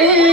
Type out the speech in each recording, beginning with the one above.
Hey!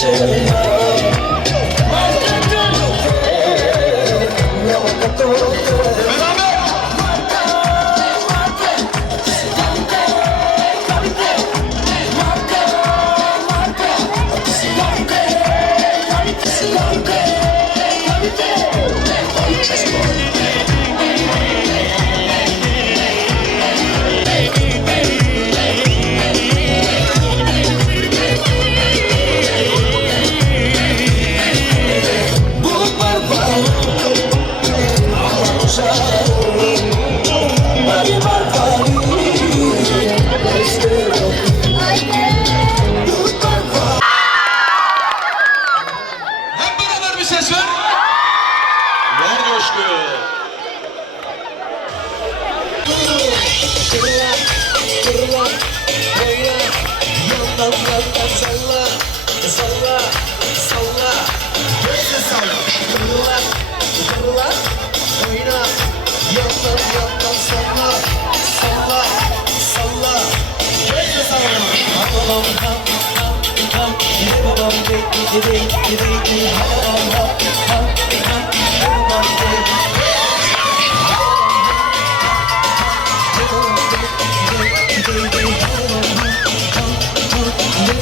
Thank you. Coşku. Thank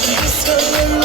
Alkışlamayın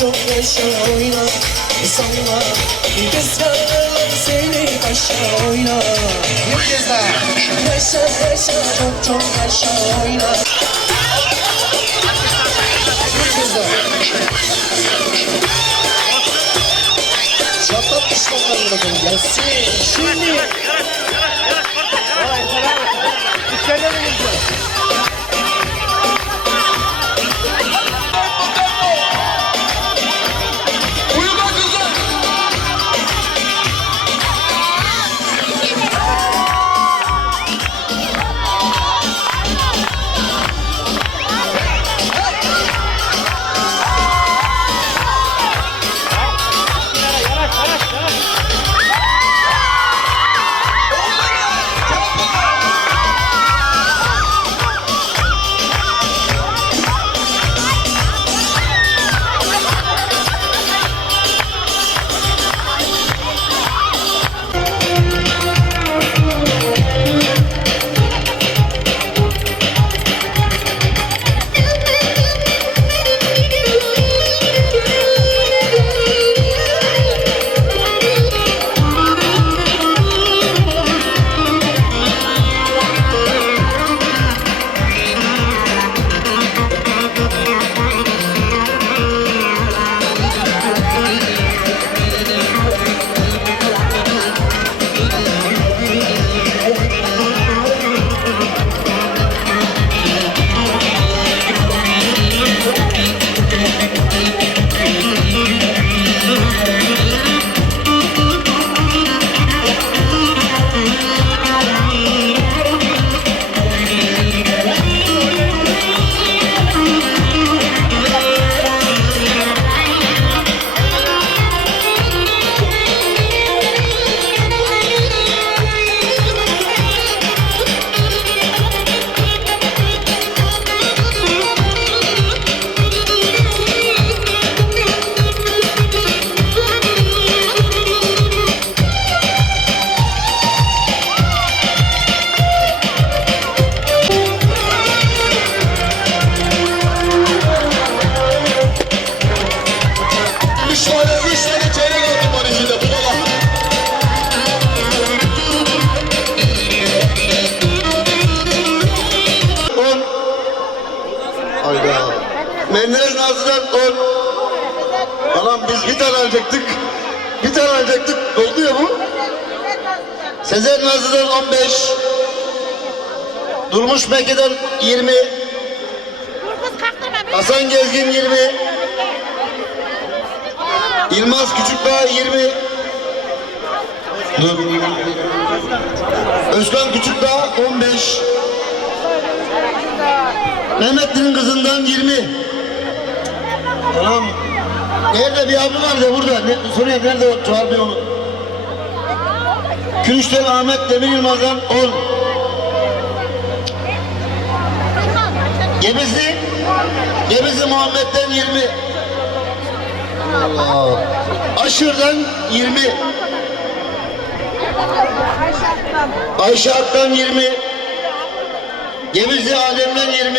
çok yaşa oyna kez kalırım seni başa oyna Bir kez daha Yaşa yaşa çok çok yaşa oyna Bir kez daha Çatlat pişmanlarına bakalım gelsin Şimdi İçeride mi gidiyor? Bir tane alacaktık. Bir tane alacaktık. Oldu ya bu. Sezer Nazlı'dan 15. Durmuş Mekke'den 20. Hasan Gezgin 20. İlmaz Küçükdağ 20. Dur. Özkan Küçükdağ 15. Mehmetli'nin kızından 20. Anam. Nerede bir abim var da burada. Ne, soruyor nerede o çağırmıyor onu. Kürüşten Ahmet Demir Yılmaz'dan 10. Gebizli. Gebizli Muhammed'den 20. Allah. Aşır'dan 20. Ayşe Ak'tan 20. Gebizli Adem'den 20.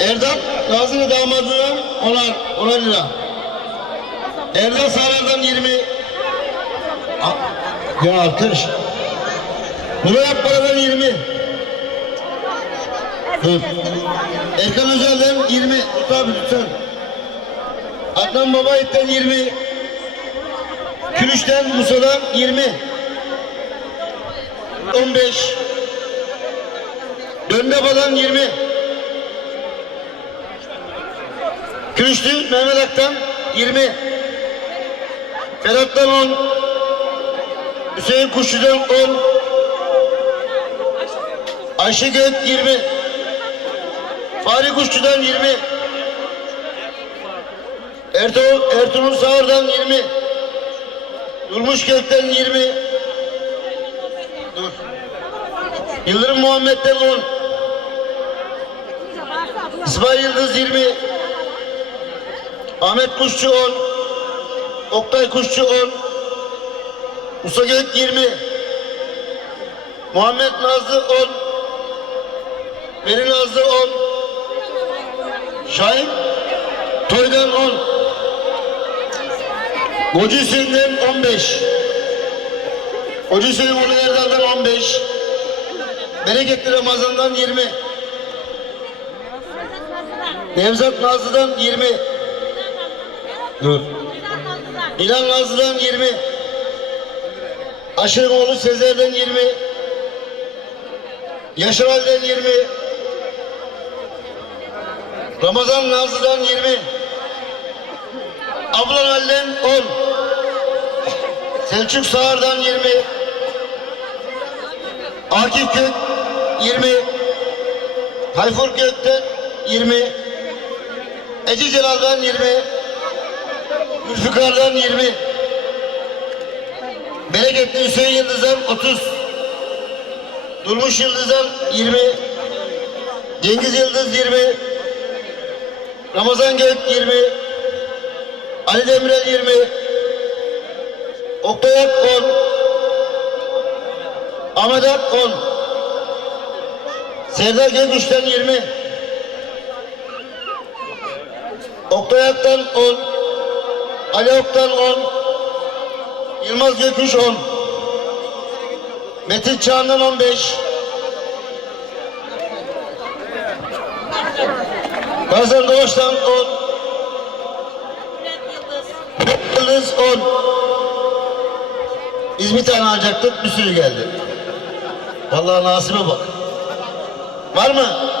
Erdal Nazırı damadından 10'ar, 10'ar lira. Erdal Sarar'dan 20. A- Ya artış. Nuray Akbara'dan 20. Dur. Erkan Özel'den 20. Tut abi lütfen. Adnan Babayit'ten 20. Külüş'ten Musa'dan 20. 15. Döndeba'dan 20. Külüşlü Mehmet Ak'tan 20. Ferhat'tan 10. Hüseyin Kuşçu'dan 10. Ayşe Gök 20. Fahri Kuşçu'dan 20. Ertuğrul, Ertuğrul Sağır'dan 20. Durmuş Gök'ten 20. Dur. Yıldırım Muhammed'den 10. İsmail Yıldız 20. Ahmet Kuşçu 10. Oktay Kuşçu 10. Musa Gök 20. Muhammed Nazlı 10. Veri Nazlı 10. Şahin Toy'dan 10. Koca Hüseyin'den 15. Koca Hüseyin Ulu Erdal'dan 15. Bereketli Ramazan'dan 20. Nevzat Nazlı'dan 20. Dur. İlhan Nazlı'dan 20. Aşırıoğlu Sezer'den 20. Yaşaral'den 20. Ramazan Nazlı'dan 20. Ablan Hal'den 10. Selçuk Sağır'dan 20. Akif Gök 20. Tayfur Gök'ten 20. Ece Celal'dan 20. Zülfikar'dan 20. Bereketli Hüseyin Yıldız'dan 30. Durmuş Yıldız'dan 20. Cengiz Yıldız 20. Ramazan Gök 20. Ali Demirel 20. Oktay Ak 10. Ahmet Ak 10. Serdar Göküş'ten 20. Oktay Ak'tan 10. Ali Ok'tan 10. Yılmaz Göküş 10. Metin Çağan'dan 15. Hasan Doğuş'tan 10. Yıldız 10. Biz bir alacaktık, bir sürü geldi. Vallahi nasibe bak. Var mı?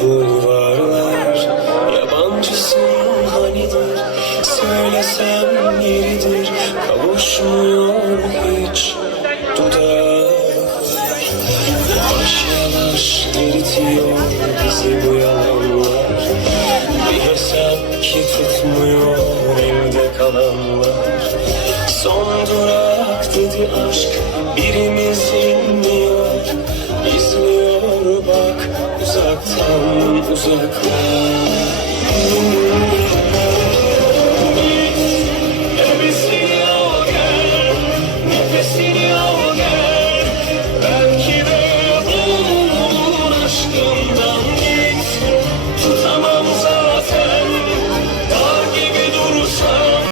Bulvarlar Yabancısın hanidir Söylesem yeridir. Kavuşmuyor hiç dudak Yavaş yavaş eritiyor bizi bu yalanlar. Bir hesap ki tutmuyor elde kalanlar. Son durak dedi aşk birimiz inmiyor uzaktan uzaktan.